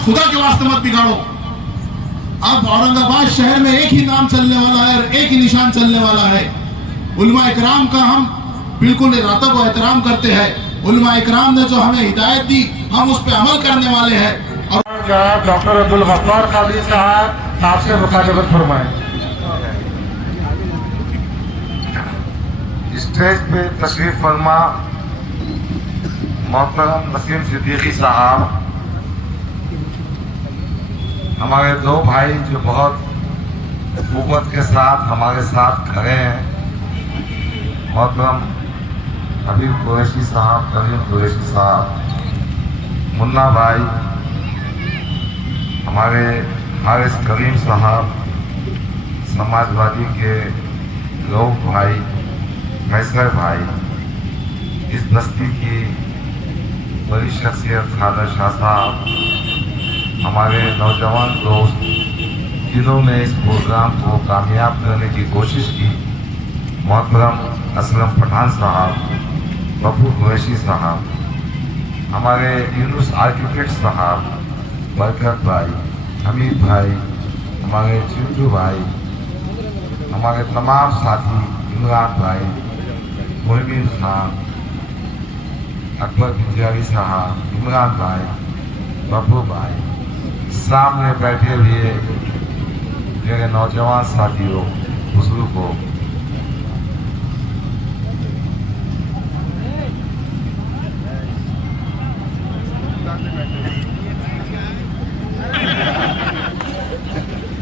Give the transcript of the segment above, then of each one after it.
खुदा के वास्ते मत बिगाड़ो। अब औरंगाबाद शहर में एक ही नाम चलने वाला है और एक ही निशान चलने वाला है। उलमा इकराम का हम बिल्कुल इरादा को एहतराम करते हैं। उलमा इकराम ने जो हमें हिदायत दी हम उस पर अमल करने वाले हैं। और डॉक्टर अब्दुल गफ्फार कादरी साहब आपसे मुखातबत फरमाएं। स्टेज पे तशरीफ फरमा मोहतरम नसीम सिद्दीकी साहब, हमारे दो भाई जो बहुत कुव्वत के साथ हमारे साथ खड़े हैं, मोहतरम हबीब कुरैशी साहब, करीम कुरैशी साहब, मुन्ना भाई, हमारे हारिस करीम साहब, समाजवादी के लोग भाई, मैसर भाई, इस बस्ती की बड़ी शख्सियत खादर शाह साहब, हमारे नौजवान दोस्त जिन्होंने इस प्रोग्राम को कामयाब करने की कोशिश की, मोहतरम असलम पठान साहब, बब्बू कुरैशी साहब, हमारे यूनुस आर्किटेक्ट साहब, बरकत भाई, हमीद भाई, हमारे चिंटू भाई, हमारे तमाम साथी, इमरान भाई, मोहम्मद खान, अकबर बिजारी साहब, इमरान भाई, बब्बू भाई, सामने बैठे हुए मेरे नौजवान साथियों, बुजुर्गों,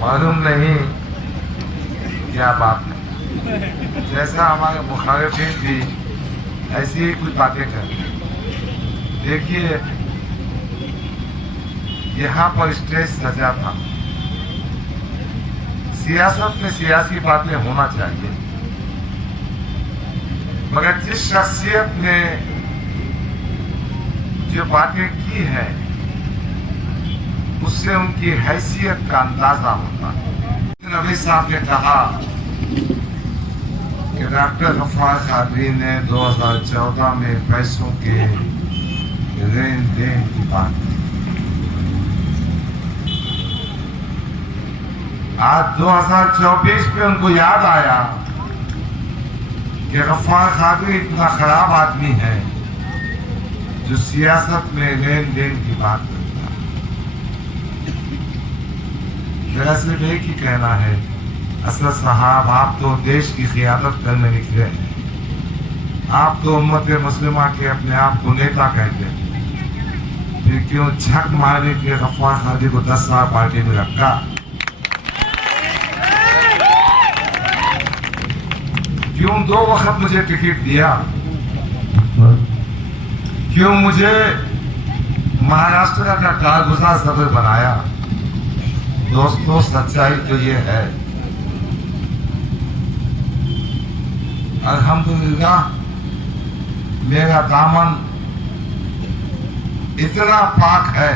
मालूम नहीं क्या बात है, जैसा हमारे मुखालिफिन भी ऐसी ही कुछ बातें कर। देखिए यहाँ पर स्टेज सजा था, सियासत में सियासी बातें होना चाहिए, मगर जिस शख्सियत ने जो बातें की है उससे उनकी हैसियत का अंदाजा होता है। नबी साहब ने कहा कि डॉक्टर गफ्फार कादरी ने 2014 में पैसों के लेन देन की बात की। आज 2024 में उनको याद आया कि गफ्फार कादरी इतना खराब आदमी है जो सियासत में लेन देन की बात करता है। मेरा सिर्फ एक ही कहना है, असद साहब आप तो देश की क़ियादत करने निकले हैं, आप तो उम्मत मुस्लिमा के अपने आप को नेता कहते हैं, फिर क्यों झक मारने के गफ्फार कादरी को 10 साल पार्टी में रखा? क्यों 2 वक्त मुझे टिकट दिया? क्यों मुझे महाराष्ट्र का कारगुजार सदर बनाया? दोस्तों सच्चाई तो ये है, अल्हम्दुलिल्लाह मेरा दामन इतना पाक है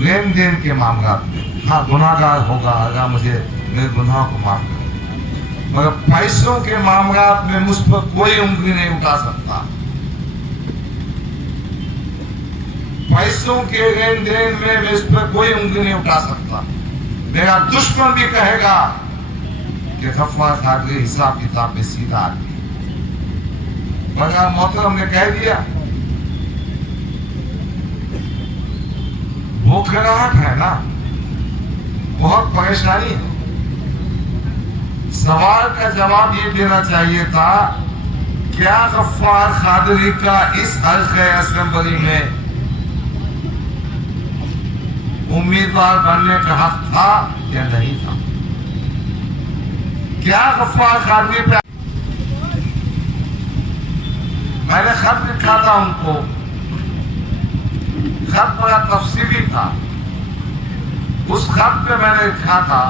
लेन देन के मामला में। हाँ गुनाहगार होगा, अगर मुझे मेरे गुनाह को माफ करे, मगर पैसों के मामला में मुझ पर कोई उंगली नहीं उठा सकता। पैसों के लेन देन में मैं इस पर कोई उंगली नहीं उठा सकता। मेरा दुश्मन भी कहेगा कि गफ्फार कादरी हिसाब किताब में सीधा आदमी, मगर मोहतरम ने कह दिया भूखलाहट है ना, बहुत परेशानी है। सवाल का जवाब ये देना चाहिए था, क्या गफ्फार कादरी का इस हल्के असेंबली में उम्मीदवार बनने का हक था या नहीं था? क्या गफ्फार कादरी पे मैंने खत लिखा था उनको, खत बड़ा तफसीली था। उस खत पे मैंने लिखा था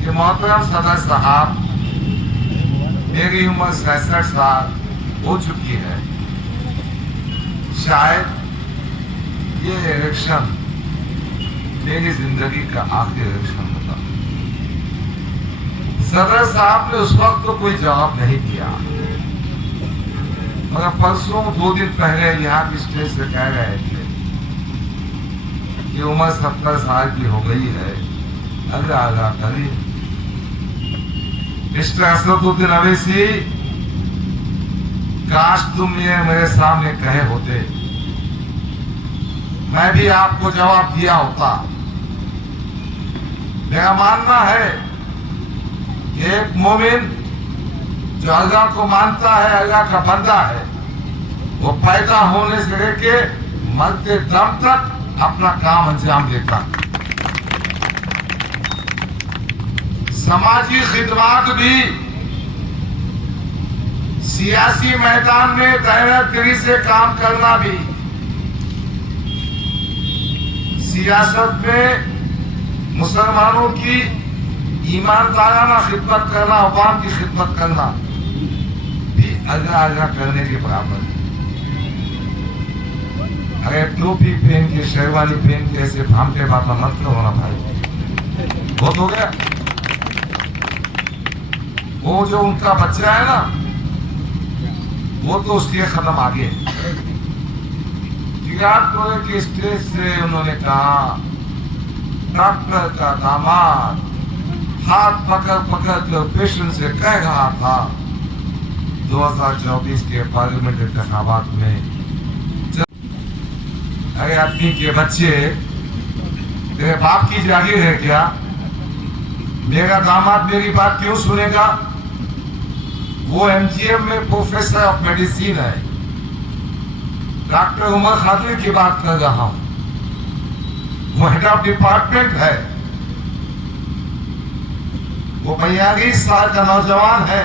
कि मोहतरम सदर साहब मेरी उम्र 67 साल हो चुकी है, शायद ये इलेक्शन मेरी जिंदगी का आखिरी इलेक्शन होगा। सदर साहब ने उस वक्त तो कोई जवाब नहीं दिया, मगर परसों 2 दिन पहले यहाँ की स्टेज से कह रहे थे कि उम्र 70 साल की हो गई है, अल्लाह अल्लाह करिए। मिस्टर असदुद्दीन अवैसी, काश तुम ये मेरे सामने कहे होते, मैं भी आपको जवाब दिया होता। मेरा मानना है कि एक मोमिन जो अल्लाह को मानता है, अल्लाह का बंदा है, वो पैदा होने से लेके मरते दम तक अपना काम अंजाम देता। समाजी खिदमत भी, सियासी मैदान में मेहनतगिरी से काम करना भी, सियासत में मुसलमानों की ईमानदाराना खिदमत करना, अवाम की खिदमत करना भी अल्लाह अल्लाह करने के बराबर है। अरे टोपी पहन के, शेरवानी पहन के ऐसे भामटे बाता मत करो ना भाई, बहुत हो गया। वो जो उनका बच्चा है ना, वो तो उसके खत्म आगे। विराटपुर के स्टेज से उन्होंने कहा, डॉक्टर का दामाद हाथ पकड़ पकड़ कर पेशेंट से कह रहा था 2024 के पार्लियामेंट इंतखाबात में, अरे आदमी के बच्चे तेरे बाप की जागीर है क्या? मेरा दामाद मेरी बात क्यों सुनेगा? वो एमजीएम में प्रोफेसर ऑफ मेडिसिन है। डॉक्टर उमर खादिर की बात कर रहा हूं, वो हेड ऑफ डिपार्टमेंट है। वो 42 साल का नौजवान है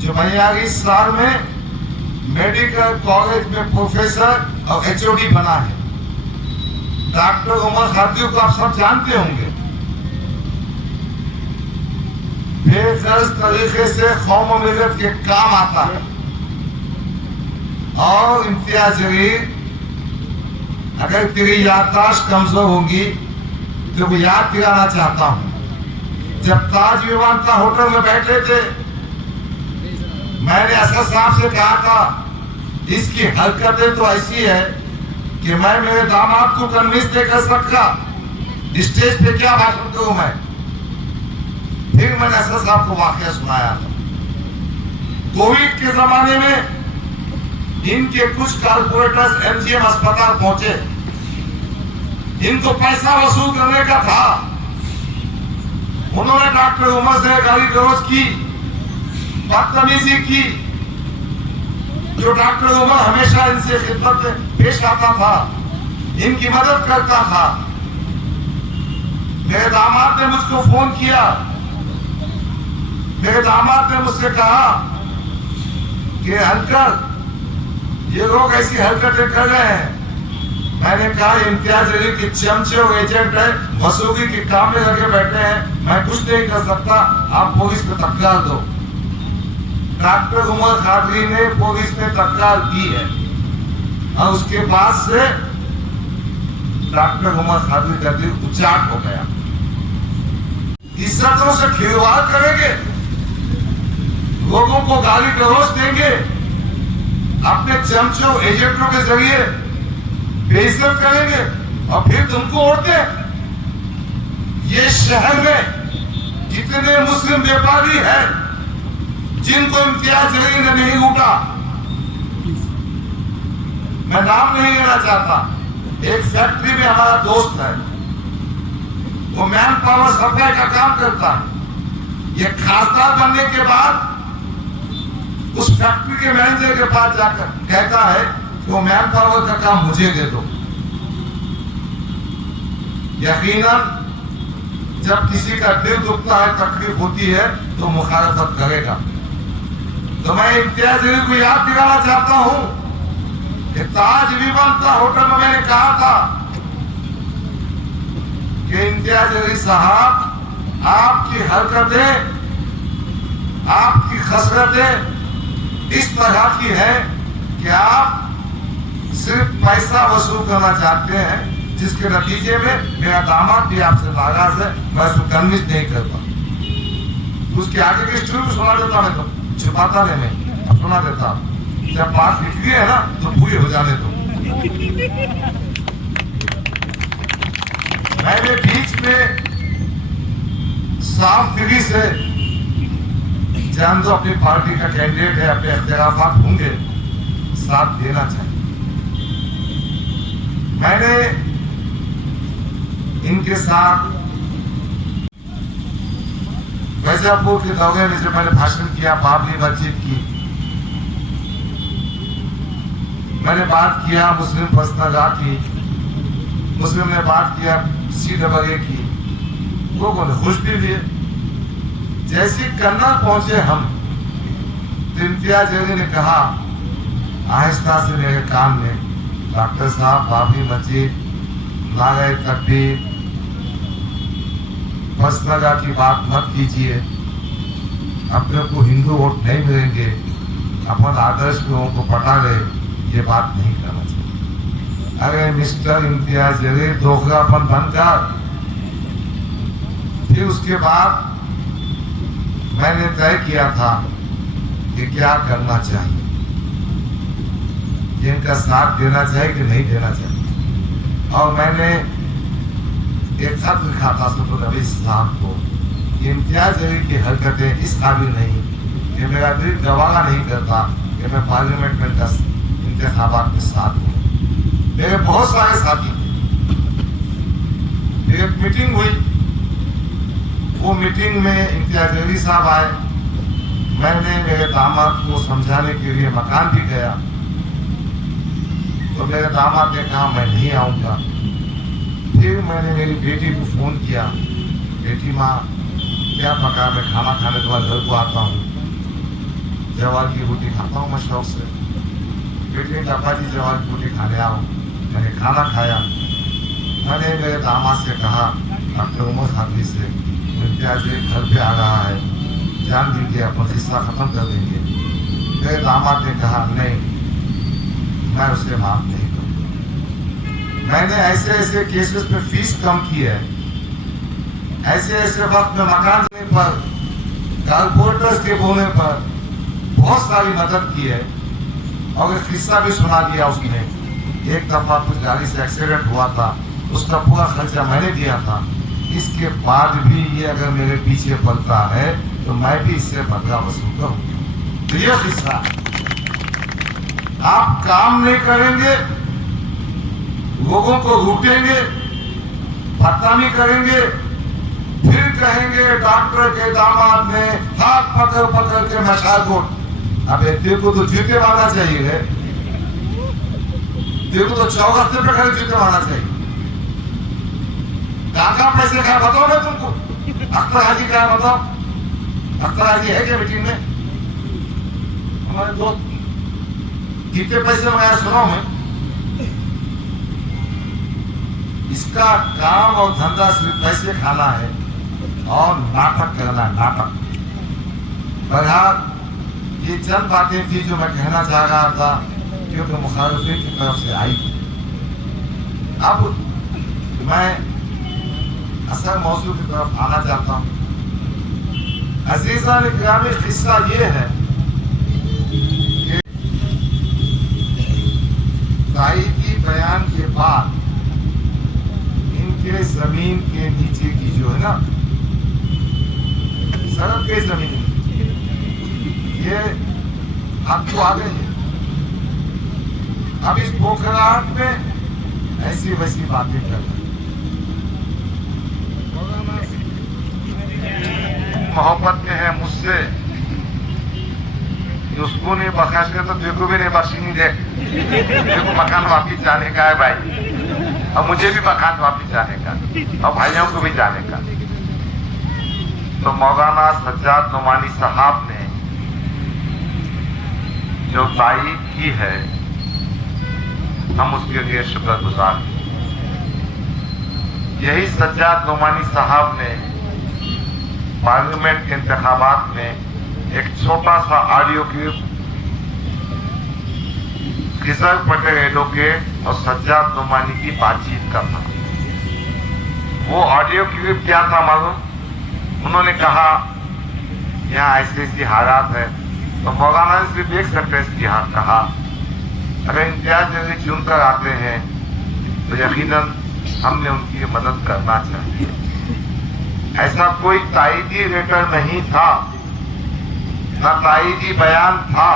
जो 42 साल में मेडिकल कॉलेज में प्रोफेसर और एचओडी बना है। डॉक्टर उमर खादिर को आप सब जानते होंगे। बेगर्ज तरीके से कौम और मिल्लत के काम आता है। और इम्तियाज जलील, अगर तेरी याददाश्त कमजोर होगी तो वो याद दिलाना चाहता हूं, जब ताज विमानता होटल में बैठे थे, मैंने असद साहब से कहा था इसकी हरकतें तो ऐसी है कि मैं मेरे दामाद को कन्विंस नहीं कर सकता, स्टेज पे क्या भाषण करूं मैं। फिर मैंने असद साहब को वाकया सुनाया था। कोविड के जमाने में इनके कुछ कारपोरेटर्स एमजीएम अस्पताल पहुंचे, इनको पैसा वसूल करने का था। उन्होंने डॉक्टर उमर से गाली गलौज की, बदतमीजी की। जो डॉक्टर उमर हमेशा इनसे खिदमत में पेश आता था, इनकी मदद करता था। मेरे दामाद ने मुझको फोन किया, मेरे दामाद ने मुझसे कहा कि अंकल ये लोग ऐसी हरकतें कर रहे हैं। मैंने कहा इम्तियाज जलील की चमचे और एजेंट है, वसूली के काम में लगे बैठे हैं, मैं कुछ नहीं कर सकता, आप पुलिस को तकरार दो। डॉक्टर उमर खादिर ने पुलिस में तकरार की है और उसके बाद से डॉक्टर उमर खादिर का दिल उचाट हो गया। इज्जतों से खिलवाड़ करेंगे, लोगों को गाली गलौज देंगे, अपने चमचों एजेंटों के जरिए बेइज्जत करेंगे और फिर तुमको वोट दें। ये शहर में कितने मुस्लिम व्यापारी हैं जिनको इम्तियाज जलील ने नहीं लूटा। मैं नाम नहीं लेना चाहता। एक फैक्ट्री में हमारा दोस्त है, वो मैन पावर सप्लाई का काम करता है। ये खासदार बनने के बाद उस फैक्ट्री के मैनेजर के पास जाकर कहता है कि वो मैन पावर का काम मुझे दे दो। यकीनन जब किसी का दिल दुखता है, तकलीफ होती है, तो मुखालफत करेगा। तो मैं इम्तियाज जलील को याद दिलाना चाहता हूं कि ताज विमानता होटल में मैंने कहा था कि इम्तियाज जलील साहब, आपकी हरकतें, आपकी खसरतें इस तरह की है कि आप सिर्फ पैसा वसूल करना चाहते हैं, जिसके नतीजे में मेरा दामाद भी आपसे नाराज है, मैं उसको कन्विंस नहीं करता। उसके आगे की स्टोरी सुना देता, मैं तो छुपाता नहीं, मैं सुना देता। जब बात निकली है ना तो पूरी हो जाने दो। मैंने बीच में साफ दिली से जान दो अपनी पार्टी का कैंडिडेट है, अपने इख्तिलाफात होंगे, साथ देना चाहिए। मैंने इनके साथ वैजापुर के दौरे में जब मैंने भाषण किया बाबरी मस्जिद की, मैंने बात किया मुस्लिम पर्सनल की, मुस्लिम ने बात किया CAA की, लोगों ने खुश भी लिए। जैसे करनाल पहुंचे हम तो इम्तियाज अली ने कहा आहिस्ता से मेरे कान में, डॉक्टर साहब बाबरी मस्जिद, नारे तकबीर, पर्सनल की बात मत कीजिए, अपने को हिंदू वोट नहीं मिलेंगे, अपन आदर्श लोगों को पटा गए, ये बात नहीं करना चाहिए। अरे मिस्टर इम्तियाज अली, दोगलापन बंद कर। फिर उसके बाद मैंने तय किया था कि क्या करना चाहिए, इनका साथ देना चाहिए कि नहीं देना चाहिए। और मैंने एक खत लिखा था सदर रईस साहब को, इम्तियाज अली की हरकतें इस काबिल नहीं कि मेरा दिल गवाह नहीं करता कि मैं पार्लियामेंट में 10 इंतखाबात में साथ हूँ। मेरे बहुत सारे साथी थे। फिर एक मीटिंग हुई, वो मीटिंग में इम्तियाज अली साहब आए, मैंने मेरे दामाद को समझाने के लिए मकान भी गया, तो मेरे दामाद ने कहा मैं नहीं आऊँगा। फिर मैंने मेरी बेटी को फ़ोन किया, बेटी माँ क्या पका, मैं खाना खाने के बाद घर को आता हूँ, जवार की रोटी खाता हूँ मैं शौक से। बेटी ने कहा जी जवार की रोटी खाने आओ। मैंने खाना खाया। मैंने मेरे दामाद से कहा डॉक्टर उमर हाथी से, इम्तियाज घर पे आ रहा है, जान दीजिए अपन हिस्सा ख़त्म कर देंगे। मेरे दामाद ने कहा नहीं, मैं उसे माफ़ नहीं करूँगा। मैंने ऐसे ऐसे केसेस पे फीस कम की है, ऐसे ऐसे वक्त में मकान देने पर, कारपोरेटर्स के बोलने पर बहुत सारी मदद की है। और एक किस्सा भी सुना दिया उसने, एक दफ़ा कुछ गाड़ी से एक्सीडेंट हुआ था, उसका पूरा खर्चा मैंने दिया था। इसके बाद भी ये अगर मेरे पीछे पलता है तो मैं भी इससे बदला वसूल करूँगा। तो ये किस्सा, आप काम नहीं करेंगे, लोगों को लूटेंगे, बदनामी करेंगे, फिर कहेंगे डॉक्टर के दामाद ने हाथ पकड़ पकड़ के मशाल को। अब तेरे को तो जूते मारना चाहिए है, तेरे को तो चौरास्ते पे खड़े जूते मारना चाहिए। कहाँ पैसे खाया बताओ मैं तुमको। अख्तर हाजी क्या बताओ, अख्तर हाजी है क्या मीटिंग में? हमारे दोस्त कितने पैसे मंगाया सुनाओ मैं। इसका काम और धंधा सिर्फ पैसे खाना है और नाटक करना है, नाटक। बहरहाल ये चंद बातें थी जो मैं कहना चाह रहा था, क्योंकि मुखालिफिन की तरफ से आई। अब मैं असल मौजूद की तरफ आना चाहता हूँ। अजीज़ान इकराम, किस्सा ये है कि ताईदी बयान के बाद इनके जमीन के नीचे की जो है ना सड़क के जमीन, ये अब तो आ गई है। अब इस बोखलाहट में ऐसी वैसी बातें कर रहे हैं। मोहब्बत में है मुझसे, उसको नहीं बख्श कर तो देखो भी नहीं बख्शी नहीं दे। देखो मकान वापिस जाने का है भाई, और मुझे भी मकान वापिस जाने का, और भाइयों को भी जाने का। तो मौलाना सज्जाद नोमानी साहब ने जो तायीद की है, हम उसके लिए शुक्रगुजार हैं। यही सज्जाद नोमानी साहब ने पार्लियामेंट के इंतखाबात में एक छोटा सा audio clip Khizar Patel advocate और सज्जाद नोमानी की बातचीत का था। वो ऑडियो क्लिप क्या था मालूम? उन्होंने कहा यहाँ ऐसी ऐसी हालात है, तो मौलाना ने सिर्फ एक सेंटेंस यहाँ कहा, अगर इम्तियाज जैसे चुन कर आते हैं तो यकीनन हमने उनकी मदद करना चाहिए। ऐसा कोई तायीदी लेटर नहीं था, न तायीदी बयान था।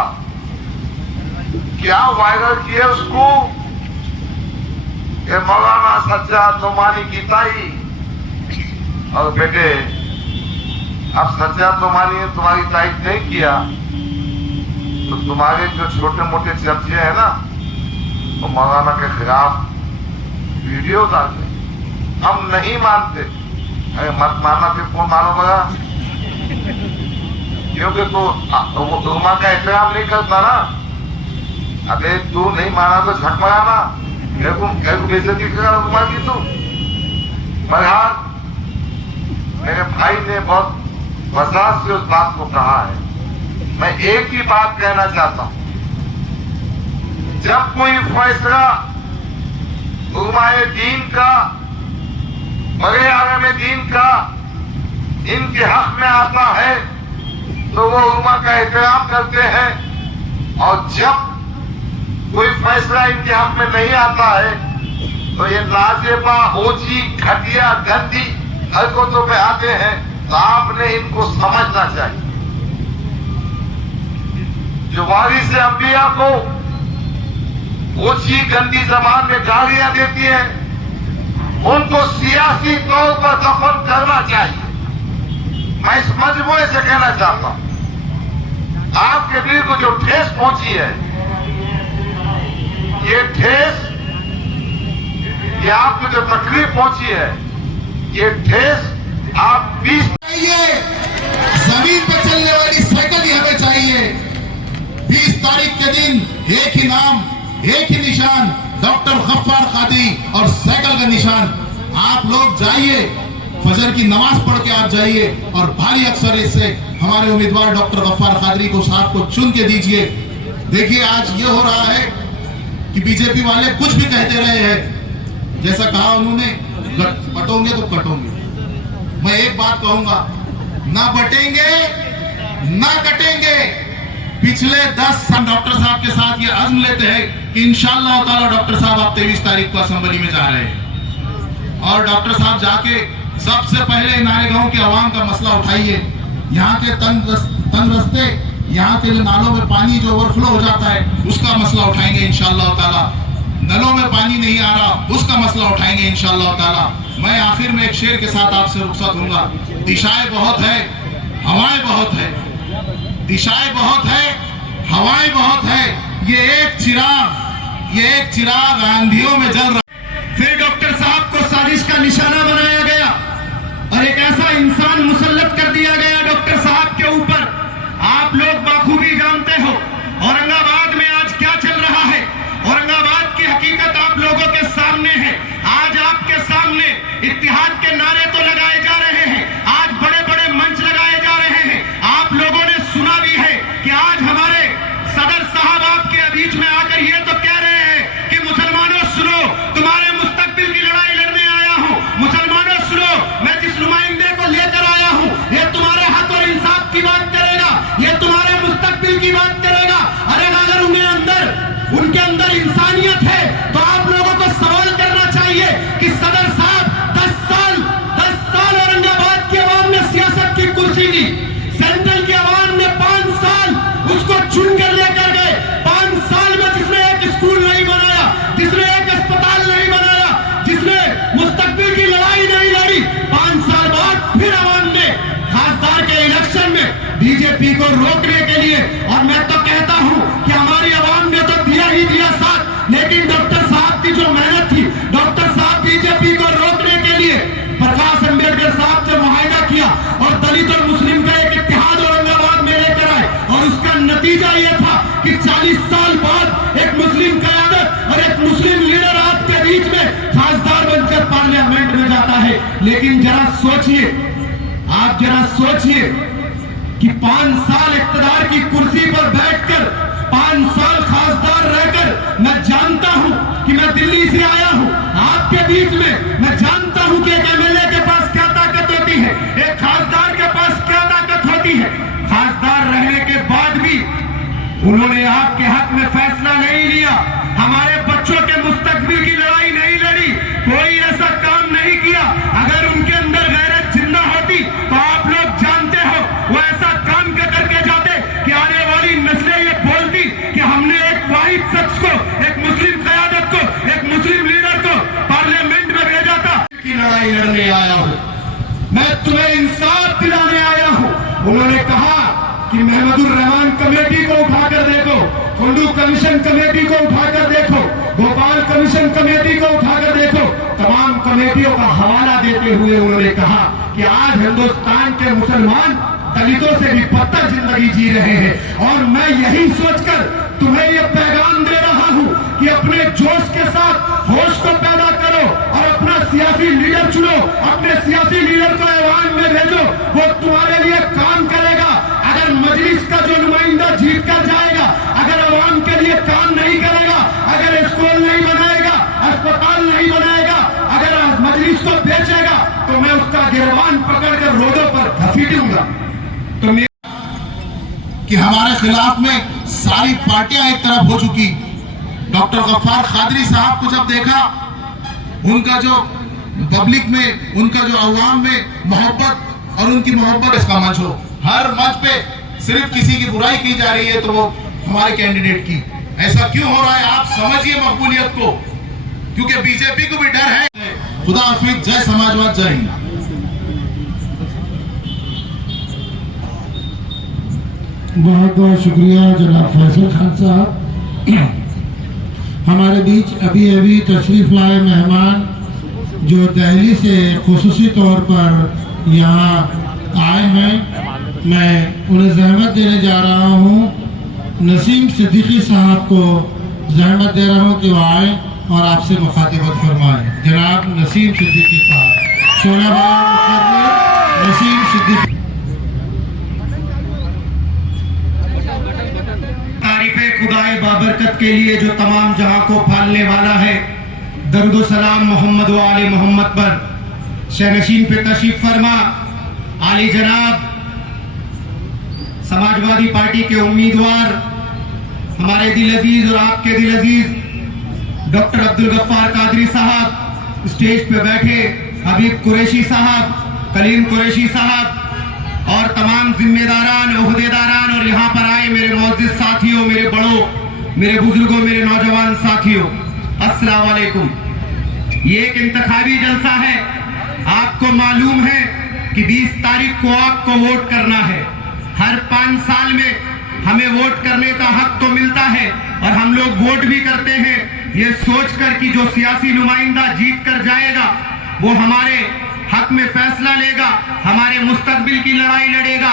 क्या वायरल किया उसको कि मौलाना सज्जाद नोमानी की ताई और बेटे, अब सज्जाद नोमानी ने तुम्हारी तारीफ नहीं किया तो तुम्हारे जो छोटे मोटे चर्चे हैं ना, वो मौलाना के खिलाफ वीडियो डालते, हम नहीं मानते। अरे मत मानना, फिर कौन मानोगा? क्योंकि तो उलमा का एहतराम नहीं करता ना। अबे तू नहीं माना तो झक माराना, मेरे को बेइज्जती करा उलमा की तू। बहरहाल मेरे भाई ने बहुत वजाहत से उस बात को कहा है। मैं एक ही बात कहना चाहता हूं, जब कोई फैसला उलमाए दीन का, बड़े आलम दीन का इनके हक में आता है तो वो उलमा का एहतराम करते हैं, और जब कोई फैसला इनके हक में नहीं आता है तो ये लाजेबा, ओछी, घटिया, गंदी हरकतों में आते हैं। तो आपने इनको समझना चाहिए। जो वारिस अंबिया को ओछी गंदी जबान में गालियां देती है, उनको सियासी तौर पर दफन करना चाहिए। मैं इस मजबूरी से कहना चाहता हूं, आपके दिल को जो ठेस पहुंची है, ये ठेस, ये आपको जो तकलीफ पहुंची है, ये ठेस आप 20 चाहिए, जमीन पर चलने वाली साइकिल ही हमें चाहिए। 20 तारीख के दिन एक ही नाम, एक ही निशान, डॉक्टर गफ्फार कादरी और साइकिल का निशान। आप लोग जाइए, फजर की नमाज पढ़ के आप जाइए और भारी अक्सरियत से हमारे उम्मीदवार डॉक्टर गफ्फार कादरी को साहब को चुन के दीजिए। देखिए आज ये हो रहा है कि बीजेपी वाले कुछ भी कहते रहे हैं, जैसा कहा उन्होंने, बटोंगे तो कटोंगे। मैं एक बात कहूंगा, ना बटेंगे ना कटेंगे। पिछले 10 साल डॉक्टर साहब के साथ ये अज़्म लेते हैं कि इंशाअल्लाह ताला डॉक्टर साहब आप 23 तारीख को असेंबली में जा रहे हैं, और डॉक्टर साहब जाके सबसे पहले नारेगांव के आवाम का मसला उठाइए। यहाँ के तन रस्ते, यहाँ के जो नालों में पानी जो ओवरफ्लो हो जाता है उसका मसला उठाएंगे इंशाअल्लाह ताला। नलों में पानी नहीं आ रहा उसका मसला उठाएंगे इंशाअल्लाह ताला। मैं आखिर में एक शेर के साथ आपसे रुखसत दूंगा। दिशाएं बहुत है, हवाएं बहुत है, दिशाएं बहुत है, हवाएं बहुत है। ये एक चिराग आंधियों में जल रहा। फिर डॉक्टर साहब को साजिश का निशाना बनाया गया और एक ऐसा इंसान मुसल्लत कर दिया गया डॉक्टर साहब के ऊपर। आप लोग बाखूबी जानते हो औरंगाबाद में आज क्या चल रहा है। औरंगाबाद की हकीकत आप लोगों के सामने है। आज आपके सामने इत्तिहाद के नारे तो लगाए जा रहे हैं, आज बड़े बड़े मंच लगाए जा रहे हैं। आप लोगों ने सुना भी है कि आज हमारे सदर साहब आपके बीच में आकर ये तो कह रहे हैं कि मुसलमानों सुनो, तुम्हारे मुस्तकबिल की लड़ाई लड़ने आया हूं। मुसलमानों सुनो, मैं जिस नुमाइंदे को लेकर आया हूं ये तुम्हारे हक और इंसाफ की बात करेगा, ये तुम्हारे मुस्तकबिल की बात करेगा। अरे अगर उनके अंदर इंसानियत है तो आप लोगों को सवाल करना चाहिए कि सदर साहब 10 साल औरंगाबाद की आवाम ने सियासत की कुर्सी दी, सेंट्रल की आवाम ने 5 साल उसको चुन कर लेकर गए। 5 साल में जिसने एक स्कूल नहीं बनाया, जिसने एक अस्पताल नहीं बनाया, जिसने मुस्तकबिल की लड़ाई नहीं लड़ी, 5 साल बाद फिर आवाम ने खासदार के इलेक्शन में बीजेपी को रोकने के लिए, और मैं तो कहता हूं कि हमारी आवाम ने तो दिया ही दिया साथ, लेकिन डॉक्टर साहब की जो मेहनत थी, डॉक्टर साहब बीजेपी को रोकने के लिए प्रकाश अम्बेडकर साहब से मुआहदा किया और दलित और मुस्लिम का एक इत्तेहाद औरंगाबाद में लेकर आए, और उसका नतीजा यह था कि 40 साल बाद एक मुस्लिम क़यादत और एक मुस्लिम लीडर आपके बीच में खासदार बनकर पार्लियामेंट में जाता है। लेकिन जरा सोचिए, आप जरा सोचिए कि 5 साल इख्तियार की कुर्सी पर बैठकर, 5 साल खासदार रहकर, मैं जानता हूं कि मैं दिल्ली से आया हूं आपके बीच में, मैं जानता हूं कि एक एमएलए के पास क्या ताकत होती है, एक खासदार के पास क्या ताकत होती है। खासदार रहने के बाद भी انہوں نے آپ کے حق میں فیصلہ نہیں لیا، ہمارے بچوں کے مستقبل کی لڑائی نہیں لڑی، کوئی ایسا کام نہیں کیا۔ اگر ان کے اندر غیرت زندہ ہوتی تو آپ لوگ جانتے ہو وہ ایسا کام کر کے جاتے کہ آنے والی نسلیں یہ بولتی کہ ہم نے ایک واحد شخص کو، ایک مسلم قیادت کو، ایک مسلم لیڈر کو پارلیمنٹ میں بھیجا تھا۔ کی لڑائی لڑنے آیا ہوں میں، تمہیں انصاف دلانے آیا ہوں۔ انہوں نے کہا کہ محمد الرحمان کمیٹی کو اٹھا کر دیکھو، کنڈو کمیشن کمیٹی کو اٹھا کر دیکھو، بھوپال کمیشن کمیٹی کو اٹھا کر دیکھو۔ تمام کمیٹیوں کا حوالہ دیتے ہوئے انہوں نے کہا کہ آج ہندوستان کے مسلمان دلتوں سے بھی بدتر زندگی جی رہے ہیں، اور میں یہی سوچ کر تمہیں یہ پیغام دے رہا ہوں کہ اپنے جوش کے ساتھ ہوش کو پیدا کرو اور اپنا سیاسی لیڈر چنو، اپنے سیاسی لیڈر کو ایوان میں بھیجو، وہ تمہارے لیے کام کرے گا۔ اگر مجلس کا جو نمائندہ جیت کر جائے گا، اگر عوام کے لیے کام نہیں کرے گا، اگر اسکول نہیں بنائے گا، اسپتال نہیں بنائے گا، اگر مجلس کو بیچے گا، تو میں اس کا گریبان پکڑ کر روڈوں پر گھسیٹوں گا۔ تو کہ ہمارے خلاف میں ساری پارٹیاں ایک طرف ہو چکی۔ ڈاکٹر غفار قادری صاحب کو جب دیکھا، ان کا جو پبلک میں، ان کا جو عوام میں محبت اور ان کی محبت، اس کا منچ ہو، ہر منچ پہ صرف کسی کی برائی کی جا رہی ہے تو وہ ہمارے کینڈیڈیٹ کی۔ ایسا کیوں ہو رہا ہے؟ آپ سمجھیے مقبولیت کو، کیونکہ بی جے پی کو بھی ڈر ہے۔ خدا حافظ، جے سماجواد، جے ہند۔ بہت بہت شکریہ جناب فیصل خان صاحب۔ ہمارے بیچ ابھی تشریف لائے مہمان جو دہلی سے خصوصی طور پر یہاں آئے ہیں، میں انہیں زحمت دینے جا رہا ہوں۔ نسیم صدیقی صاحب کو زحمت دے رہا ہوں کہ وہ آئیں اور آپ سے مخاطبت فرمائیں۔ جناب نسیم صدیقی صاحب، شعلہ بار مقرر نسیم صدیقی۔ تعریف خدائے بابرکت کے لیے جو تمام جہاں کو پھالنے والا ہے، درود و سلام محمد و آل محمد پر۔ شہنشین پہ تشریف فرما عالی جناب سماجوادی پارٹی کے امیدوار، ہمارے دل عزیز اور آپ کے دل عزیز ڈاکٹر عبدالغفار قادری صاحب، اسٹیج پہ بیٹھے حبیب قریشی صاحب، کلیم قریشی صاحب، اور تمام ذمہ داران، عہدیداران، اور یہاں پر آئے میرے معزز ساتھیوں، میرے بڑوں، میرے بزرگوں، میرے نوجوان ساتھیوں، السلام علیکم۔ یہ ایک انتخابی جلسہ ہے۔ آپ کو معلوم ہے کہ 20 تاریخ کو آپ کو ووٹ کرنا ہے۔ ہر 5 سال میں ہمیں ووٹ کرنے کا حق تو ملتا ہے، اور ہم لوگ ووٹ بھی کرتے ہیں یہ سوچ کر کہ جو سیاسی نمائندہ جیت کر جائے گا وہ ہمارے حق میں فیصلہ لے گا، ہمارے مستقبل کی لڑائی لڑے گا،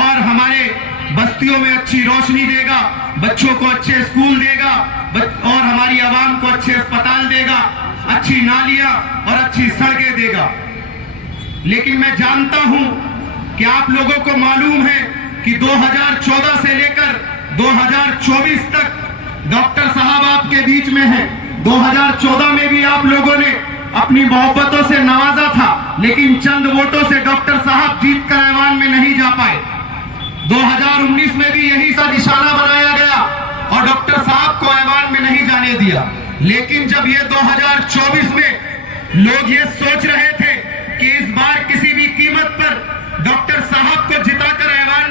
اور ہمارے بستیوں میں اچھی روشنی دے گا، بچوں کو اچھے اسکول دے گا، اور ہماری عوام کو اچھے اسپتال دے گا، اچھی نالیاں اور اچھی سڑکیں دے گا۔ لیکن میں جانتا ہوں کہ آپ لوگوں کو معلوم ہے کہ 2014 سے لے کر 2024 تک ڈاکٹر صاحب آپ کے بیچ میں ہیں۔ 2014 میں بھی آپ لوگوں نے اپنی محبتوں سے نوازا تھا، لیکن چند ووٹوں سے ڈاکٹر صاحب جیت کر ایوان میں نہیں جا پائے۔ 2019 میں بھی یہی سا نشانہ بنایا گیا اور ڈاکٹر صاحب کو ایوان میں نہیں جانے دیا۔ لیکن جب یہ 2024 میں لوگ یہ سوچ رہے تھے کہ اس بار کسی بھی قیمت پر ڈاکٹر صاحب کو جتا کر ایوان